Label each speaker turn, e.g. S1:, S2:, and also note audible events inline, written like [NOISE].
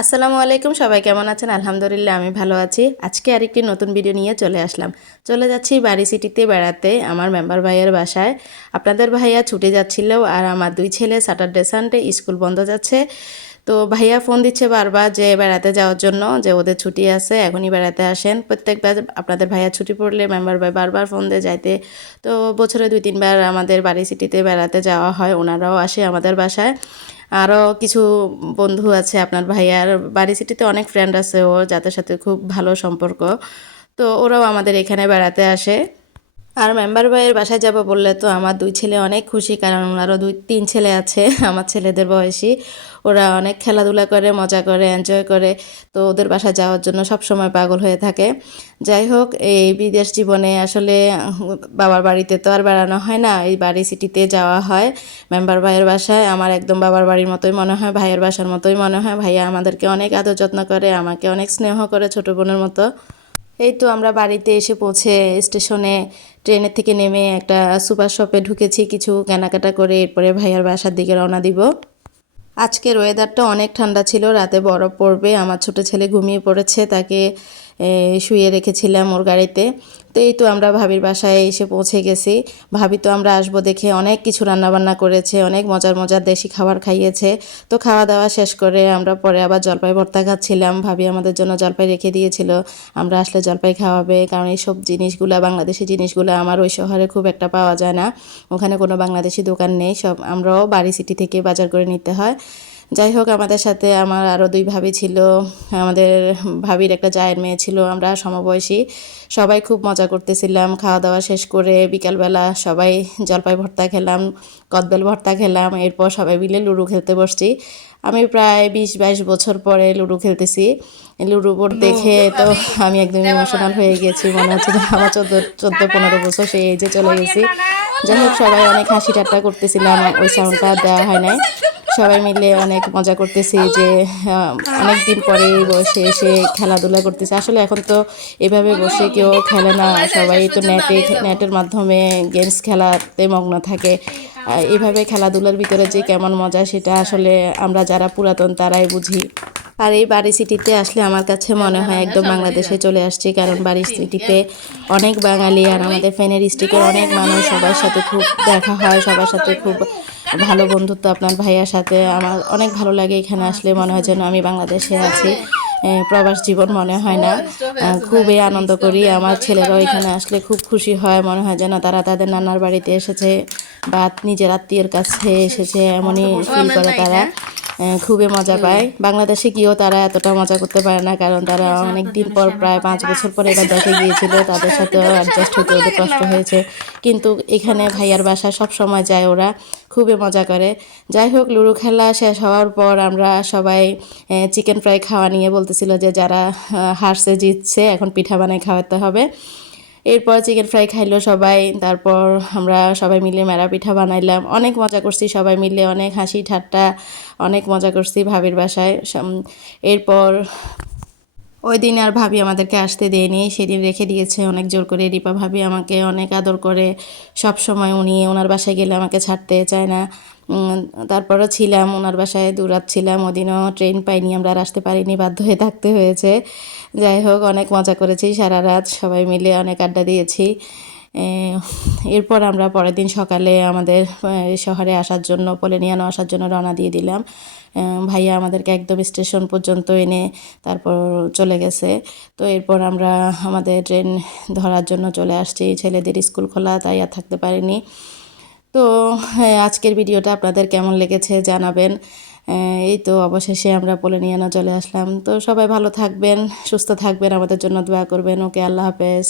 S1: আসসালামু আলাইকুম, সবাই কেমন আছেন? আলহামদুলিল্লাহ, আমি ভালো আছি। আজকে আরেকটি নতুন ভিডিও নিয়ে চলে আসলাম। চলে যাচ্ছি বাড়ি সিটিতে বেড়াতে, আমার মেম্বার ভাইয়ের বাসায়। আপনাদের ভাইয়া ছুটে যাচ্ছিল আর আমার দুই ছেলে স্যাটারডে সানডে স্কুল বন্ধ যাচ্ছে। তো ভাইয়া ফোন দিচ্ছে বারবার যে বেড়াতে যাওয়ার জন্য, যে ওদের ছুটি আছে, এখনই বেড়াতে আসেন। প্রত্যেকবার আপনাদের ভাইয়া ছুটি পড়লে মেম্বার ভাই বারবার ফোন দিয়ে যাইতে। তো বছরে দুই তিনবার আমাদের বাড়ি সিটিতে বেড়াতে যাওয়া হয়, ওনারাও আসে আমাদের বাসায়। আরও কিছু বন্ধু আছে আপনার ভাইয়ার বাড়ি সিটিতে অনেক ফ্রেন্ড আছে ওর, যাদের সাথে খুব ভালো সম্পর্ক। তো ওরাও আমাদের এখানে বেড়াতে আসে। আর মেম্বার ভাইয়ের বাসায় যাব বললে তো আমার দুই ছেলে অনেক খুশি, কারণ ওনারও দুই, তিন ছেলে আছে, [LAUGHS] আমার ছেলেদের বয়সী। ওরা অনেক খেলাধুলা করে, মজা করে এনজয় করে। তো ওদের বাসায় যাওয়ার জন্য সব সময় পাগল হয়ে থাকে। যাই হোক, এই বিদেশ জীবনে আসলে বাবার বাড়িতে তো আর বেড়ানো হয় না, এই বাড়ি সিটিতে যাওয়া হয়। মেম্বার ভাইয়ের বাসায় আমার একদম বাবার বাড়ির মতোই মনে হয়, ভাইয়ের বাসার মতোই মনে হয়। ভাইয়া আমাদেরকে অনেক আদর যত্ন করে, আমাকে অনেক স্নেহ করে ছোটো বোনের মতো। এই তো আমরা বাড়িতে এসে পৌঁছে স্টেশনে ট্রেনের থেকে নেমে একটা সুপার শপে ঢুকেছি, কিছু কেনাকাটা করে এরপরে ভাইয়ার বাসার দিকে রওনা দিব। আজকের ওয়েদারটা অনেক ঠান্ডা ছিল, রাতে বরফ পড়বে, আমার ছোট ছেলে ঘুমিয়ে পড়েছে, তাকে শুয়ে রেখেছিলাম ওর গাড়িতে। তো এই তো আমরা ভাবির বাসায় এসে পৌঁছে গেছি। ভাবি তো আমরা আসব দেখে অনেক কিছু রান্নাবান্না করেছে, অনেক মজার মজার দেশি খাবার খাইয়েছে। তো খাওয়া দাওয়া শেষ করে আমরা পরে আবার জলপাই ভর্তা খাচ্ছিলাম। ভাবি আমাদের জন্য জলপাই রেখে দিয়েছিল। আমরা আসলে জলপাই খাওয়াবে, কারণ এইসব জিনিসগুলো, বাংলাদেশি জিনিসগুলো আমার ওই শহরে খুব একটা পাওয়া যায় না। ওখানে কোনো বাংলাদেশি দোকান নেই, সব আমরাও বাড়ি সিটি থেকে বাজার করে নিতে হয়। যাই হোক আমাদের সাথে আমার আরও দুই ভাবি ছিল। আমাদের ভাবির একটা জায়ের মেয়ে ছিল আমরা সমবয়সী। সবাই খুব মজা করতেছিলাম খাওয়া দাওয়া শেষ করে বিকালবেলা সবাই জলপাই ভর্তা খেলাম কদবেল ভর্তা খেলাম এরপর সবাই মিলে লুডো খেলতে বসছি। আমি প্রায় বিশ বাইশ বছর পরে লুডো খেলতেছি। লুডো বোর্ড দেখে তো আমি একদম ইমোশনাল হয়ে গেছি মনে হচ্ছে যে আমার চোদ্দ চোদ্দ পনেরো বছর সেই এজে চলে গেছি। যাই হোক সবাই অনেক হাসি ঠাট্টা করতেছিলাম ওই সাউন্ডটা দেওয়া হয় নাই। সবাই মিলে অনেক মজা করতেছি যে অনেক দিন পরে বসে এসে খেলাধুলা করতেছে। আসলে এখন তো এভাবে বসে কেউ খেলে না, সবাই তো নেটে নেটের মাধ্যমে গেমস খেলাতে মগ্ন থাকে। এভাবে খেলাধুলার ভিতরে যে কেমন মজা সেটা আসলে আমরা যারা পুরাতন তারাই বুঝি। আর এই বাড়ি সিটিতে আসলে আমার কাছে মনে হয় একদম বাংলাদেশে চলে আসছি, কারণ বাড়ি সিটিতে অনেক বাঙালি আর আমাদের ফ্যানের ডিস্ট্রিক্টের অনেক মানুষ সবার সাথে খুব দেখা হয়, সবার সাথে খুব ভালো বন্ধুত্ব আপনার ভাইয়ার সাথে আমার অনেক ভালো লাগে এখানে আসলে মনে হয় যেন আমি বাংলাদেশে আছি। প্রবাস জীবন মনে হয় না। খুবই আনন্দ করি। আমার ছেলেরাও এখানে আসলে খুব খুশি হয়। মনে হয় যেন তারা তাদের নানার বাড়িতে এসেছে বা নিজের আত্মীয়ের কাছে এসেছে, এমনই ফিল করে তারা। খুবই মজা পায়। বাংলাদেশে গিয়েও তারা এতটা মজা করতে পারে না কারণ তারা অনেক দিন পর প্রায় পাঁচ বছর পরে এবার দেখে গিয়েছিল তাদের সাথেও অ্যাডজাস্ট হতে ওদের কষ্ট হয়েছে। কিন্তু এখানে ভাইয়ার বাসায় সব সময় যায় ওরা খুবই মজা করে। যাই হোক লুডো খেলা শেষ হওয়ার পর আমরা সবাই চিকেন ফ্রাই খাওয়া নিয়ে বলতেছিল যে যারা হারছে জিতছে এখন পিঠা বানাই খাওয়াতে হবে। এরপর চিকেন ফ্রাই খাইলো সবাই, তারপর আমরা সবাই মিলে মেরা পিঠা বানাইলাম। অনেক মজা করছি সবাই মিলে, অনেক হাসি ঠাট্টা, অনেক মজা করছি ভাবির বাসায়। এরপর ওই দিন আর ভাবি আমাদেরকে আসতে দেয়নি, সেদিন রেখে দিয়েছে অনেক জোর করে। রিপা ভাবি আমাকে অনেক আদর করে, সব সময় উনি ওনার বাসায় গেলে আমাকে ছাড়তে চায় না। তারপরও ছিলাম, ওনার বাসায় দূরাত ছিলাম, ওদিনও ট্রেন পাইনি, আমরা আর আসতে পারিনি, বাধ্য হয়ে থাকতে হয়েছে। যাই হোক, অনেক মজা করেছি, সারা রাত সবাই মিলে অনেক আড্ডা দিয়েছি। এরপর আমরা পরের দিন সকালে আমাদের শহরে আসার জন্য, পলেনিয়ানো আসার জন্য রওনা দিয়ে দিলাম। ভাইয়া আমাদেরকে একদম স্টেশন পর্যন্ত এনে তারপর চলে গেছে। তো এরপর আমরা আমাদের ট্রেন ধরার জন্য চলে আসছি। ছেলেদের স্কুল খোলা, তাই আর থাকতে পারিনি। তো আজকের ভিডিওটা আপনাদের কেমন লেগেছে জানাবেন। এই তো অবশেষে আমরা পলেনিয়ানো চলে আসলাম। তো সবাই ভালো থাকবেন, সুস্থ থাকবেন, আমাদের জন্য দোয়া করবেন। ওকে, আল্লাহ হাফেজ।